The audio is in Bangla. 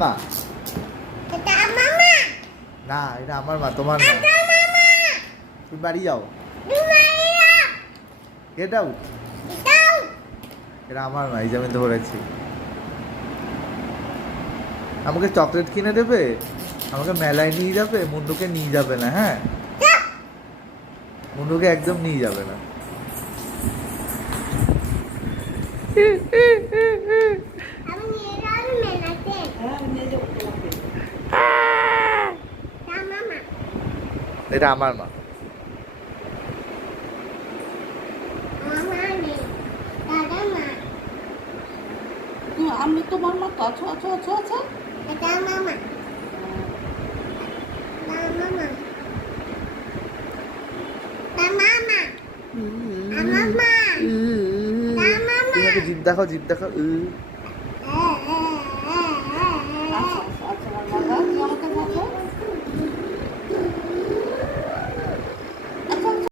মা এটা আমার মা না, এটা আমার মা, তোমার না। এটা মামা তুমি বাড়ি যাও, দুমাইয়া গেট আউট। দাও এটা আমার মা, এই যে আমি ধরেছি। আমাকে চকলেট কিনে দেবে, আমাকে মেলায় নিয়ে যাবে, মুন্ডুকে নিয়ে যাবে না, হ্যাঁ? মুন্ডুকে একদম নিয়ে যাবে না। আমি নিয়ে যাবো মেলাতে তা মামা এটা আমার মা। মামা নেই দাদা মা আমি তোমার মতো আছো আছো আছো আছো এটা মামা তা মামা তা মামা আমার মা তা মামা তুমি একটা জিভ দেখাও, জিভ দেখাও। আসো